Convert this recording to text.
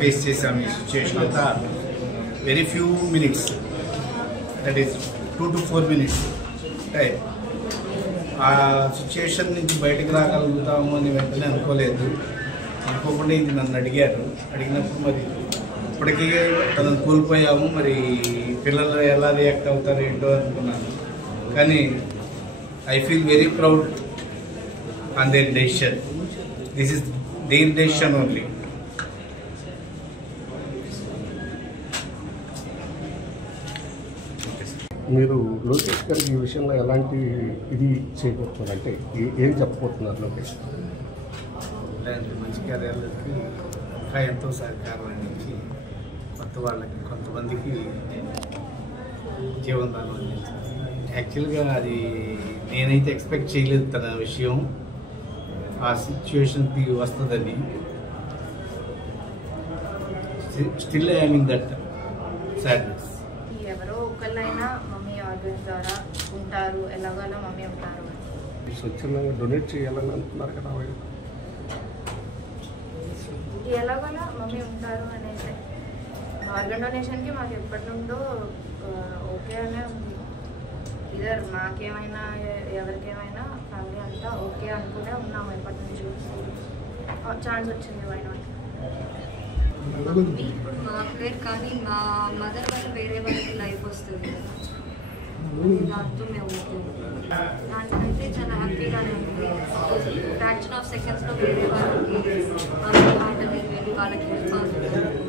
Face చేసాం ఈ situation అంతా very few minutes, that is 2 to 4 minutes time. ఆ సిచ్యుయేషన్ నుంచి బయటకు రాగలుగుతాము అని వెంటనే అనుకోకుండా ఇది నన్ను అడిగినప్పుడు మరి ఇప్పటికీ తనను కోల్పోయాము, మరి పిల్లలు ఎలా రియాక్ట్ అవుతారు ఏంటో అనుకున్నాను. కానీ I feel very proud on their decision. This is their decision only. మీరు లోకేష్ గారికి ఈ విషయంలో ఎలాంటి ఇది చేయబోతున్నారు, అంటే ఏం చెప్పబోతున్నారు లోకేష్? ఇలాంటి మంచి కార్యాలకి ఇంకా ఎంతో సహకారం అందించి కొంతమందికి జీవనదానం అందించారు. యాక్చువల్గా అది నేనైతే ఎక్స్పెక్ట్ చేయలేదు తన విషయం ఆ సిచ్యువేషన్కి వస్తుందని. Still I mean that sadness. ఎవరో ఒకళ్ళైనా మమ్మీ ఆర్గన్స్ ద్వారా ఉంటారు, ఎలాగైనా మమ్మీ ఉంటారు. స్వచ్ఛందంగా డొనేట్ చేయాలని అంటున్నారు కదా, ఎలాగైనా మమ్మీ ఉంటారు అనేసి ఆర్గన్ డొనేషన్కి మాకు ఎప్పటి నుండో ఓకే అనే ఉంది. ఇదర్ మాకేమైనా ఎవరికేమైనా ఫ్యామిలీ అంతా ఓకే అనుకునే ఉన్నాము ఎప్పటి నుంచి. ఛాన్స్ వచ్చింది వైనాట్. ఇప్పుడు మా పేరు కానీ మా మదర్ వల్ల వేరే వాళ్ళకి లైఫ్ వస్తుంది కదా, దాంతో మేము దాంట్లోనైతే చాలా హ్యాపీగానే ఉంది. ఫ్రాక్షన్ ఆఫ్ సెకండ్స్లో వేరే వాళ్ళకి హార్ట్ అనేది వెళ్ళి వాళ్ళకి హెల్ప్ అవుతుంది.